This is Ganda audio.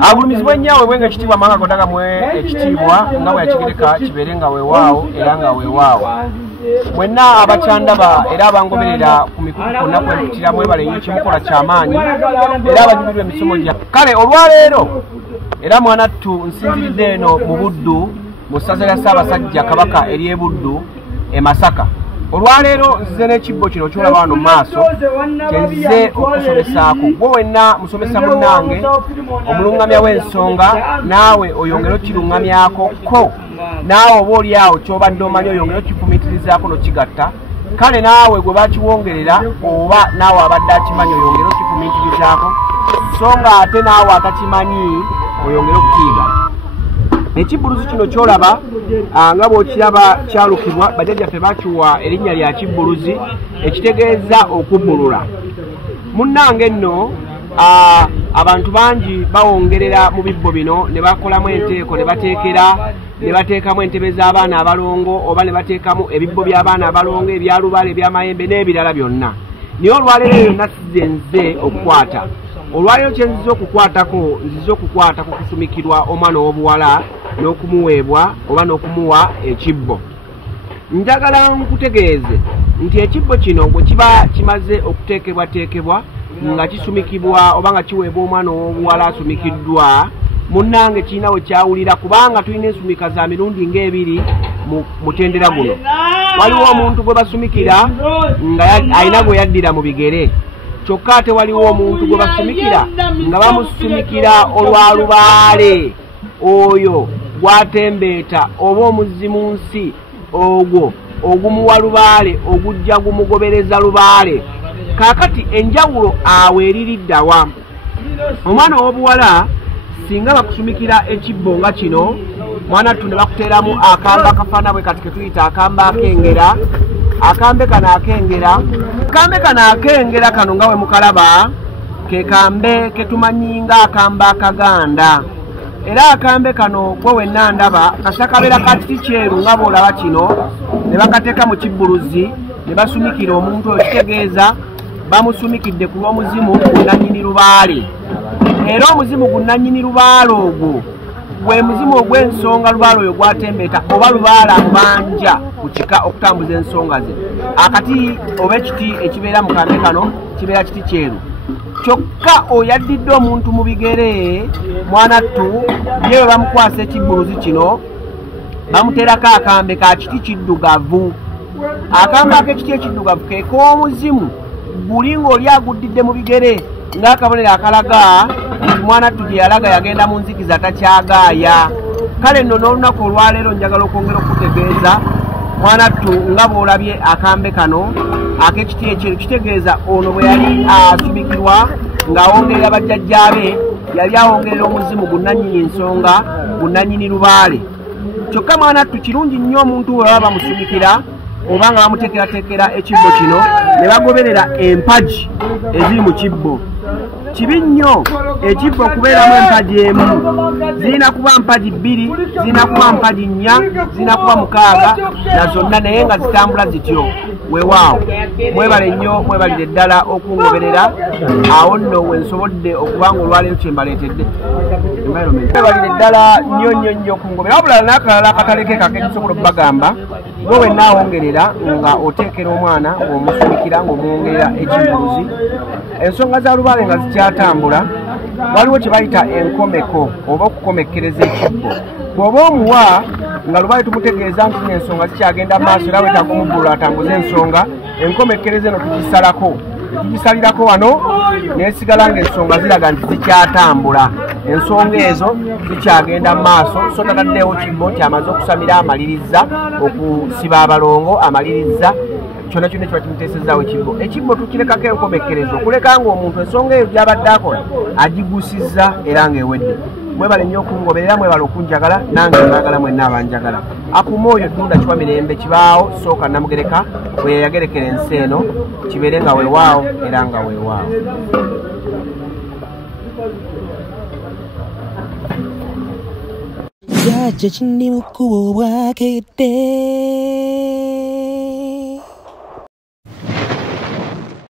agulumizibwa nnyawe bwenga ekitiibwa amanga godaga mwe ekitiibwa nga bwe yakigireka kibeere nga weewaawo era nga weewaawo mwenna abakyandaba era abangoberera ku mikutu kwonna kwempitira mwebale nnyo kimukola ky'amaanyi era abanyumirwa emisomo gya kale olwaleero era mwanattu nsinziridde eno mu Buddu mu ssaza lya Ssaabasajja Kabaka ery'e Buddu e Masaka. Olwaleero nzize n'ekibbo kino kyolaba wano mu maaso kyenzize okusomesaako gwe wenna musomesa munnange omulungamya w'ensonga naawe oyongere okirungamyako ko naawe oba oli awo ky'obadde omanyi oyongere okifumiitirizaako n'okigatta kale naawe gwe bakiwongerera oba naawe abadde akimanyi oyongere okifumiitirizaako so nga ate naawe atakimanyi oyongere okukiyiga. Ekibbuluzi kino kyolaba nga bw'okiraba kyalukibwa bajjajjaffe bakiwa erinnya lya kibbuluzi ekitegeeza okubbulula. Munnange nno abantu bangi bawongerera mu bibbo bino ne bakolamu enteeko ne bateekamu entebe z'abaana abalongo oba ne bateekamu ebibbo by'abaana abalongo ebyalubala ebyamayembe n'ebirala byonna. Naye olwaleero yonna sizze nze okukwata. Olwaleero kye nzize okukwata ku kusumikirwa omwana ow'obuwala n'okumuweebwa oba n'okumuwa ekibbo. Njagala nkutegeeze nti ekibbo kino bwe kiba kimaze okuteekebwateekebwa nga kisumikibwa oba nga kiweebwa omwana ow'obuwala asumikiddwa munnange kirina we kyawulira kubanga tulina ensumika za mirundi ng'ebiri mu mutendera guno. Waliwo omuntu gwe basumikira nga alina gwe yaddira mu bigere kyokka ate waliwo omuntu gwe basumikira nga bamusumikira olwalubaale oyo gwatembeeta oba omuzimu nsi ogwo ogumuwa lubaale ogujja gumugobereza lubaale. Kaakati enjawulo awo eririddawa omwana ow'obuwala singa bakusumikira ekibbo nga kino mwanattu ne bakuteeramu akamba akafaana bwe kati ke tuyita akamba akengera. Akambe kano akengera kano nga we mukalaba ke kambe ketumanyi nga akamba akaganda era akambe kano gwe wenna ndaba kasakabeera kati kyeru nga bw'olaba kino ne bakateeka mu kibbuluzi ne basumikira omuntu oyo kitegeeza bamusumikidde ku lw'omuzimu gunnannyini lubaale era omuzimu gunnannyini lubaale ogwo gwe muzimu ogw'ensonga lubaale oyo gwatembeeta oba lubaale amubanja ku kika okutambuza ensonga ze. Akati oba ekiti ekibeera mu kambe kano kibeera kiti kyeru kyokka oyaddidde omuntu mu bigere mwanattu ye bwe bamukwasa ekibbuluzi kino bamuteerako akambe ka kiti kiddugavu. Akambe ak'ekiti ekiddugavu ke k'omuzimu guli ng'oli aguddidde mu bigere ng'akabonero akalaga nti mwanattu gye yalaga yagenda mu nzikiza takyagaaya. Kale nno n'olunaku olwaleero njagala okwongera okutegeeza mwanattu nga bw'olabye akambe kano ak'ekiti ekyeru kitegeeza ono bwe yali asumikirwa ng'awongerera bajjajjaabe yali awongerera omuzimu gunnannyini nsonga gunnannyini lubaale. Kyokka mwanattu kirungi nnyo omuntu bwe baba bamusumikira oba nga bamuteekerateekera ekibbo kino ne bagoberera empagi eziri mu kibbo. Kibi nnyo ekibbo okubeeramu empagi emu. Zirina kuba mpagi bbiri, zirina kuba mpagi nnya, zirina kuba mukaaga na zonna naye nga zitambula zityo. Weewaawo mwebale nnyo mwebalire ddala okungoberera awo nno we nsobodde okubanga olwaleero kye mbaleetedde. Mwebalire ddala nnyo okungoberera wabula n'akalala akatalekeka kensobola okubagamba gwe wenna awongerera nga oteekera omwana ng'omusumikira ng'omuwongerera ekibbuluzi ensonga za lubaale nga zikyatambula waliwo kye bayita enkomeko oba okukomekkereza ekibbo. Bw'oba omuwa nga lubaale tumutegeeza nti ensonga zikyagenda maaso era wetaaga omubbulula atambuze ensonga enkomekkereza eno tugisalirako wano nesigala ng'ensonga ziraga nti zikyatambula ensonga ezo zikyagenda maaso so tataddeewo kibbo kyamaze okusamira amaliriza okusiba abalongo amaliriza kyonna kyonna kiba kimuteesezaawo ekibbo. Ekibbo tukirekako enkomekkerezo okuleka ng'omuntu ensonga eyo gy'abadde akola agigusizza era ng'ewedde. Mwebale nnyo okungoberera mwebale okunjagala nange naagala mwenna abanjagala. Akuma oyo Ddunda Kiwa Mirembe kibaawo sooka Namugereka bwe yagerekera ensi eno kibeere nga weewaawo era nga weewaawo. Judge, you need to go walk it there.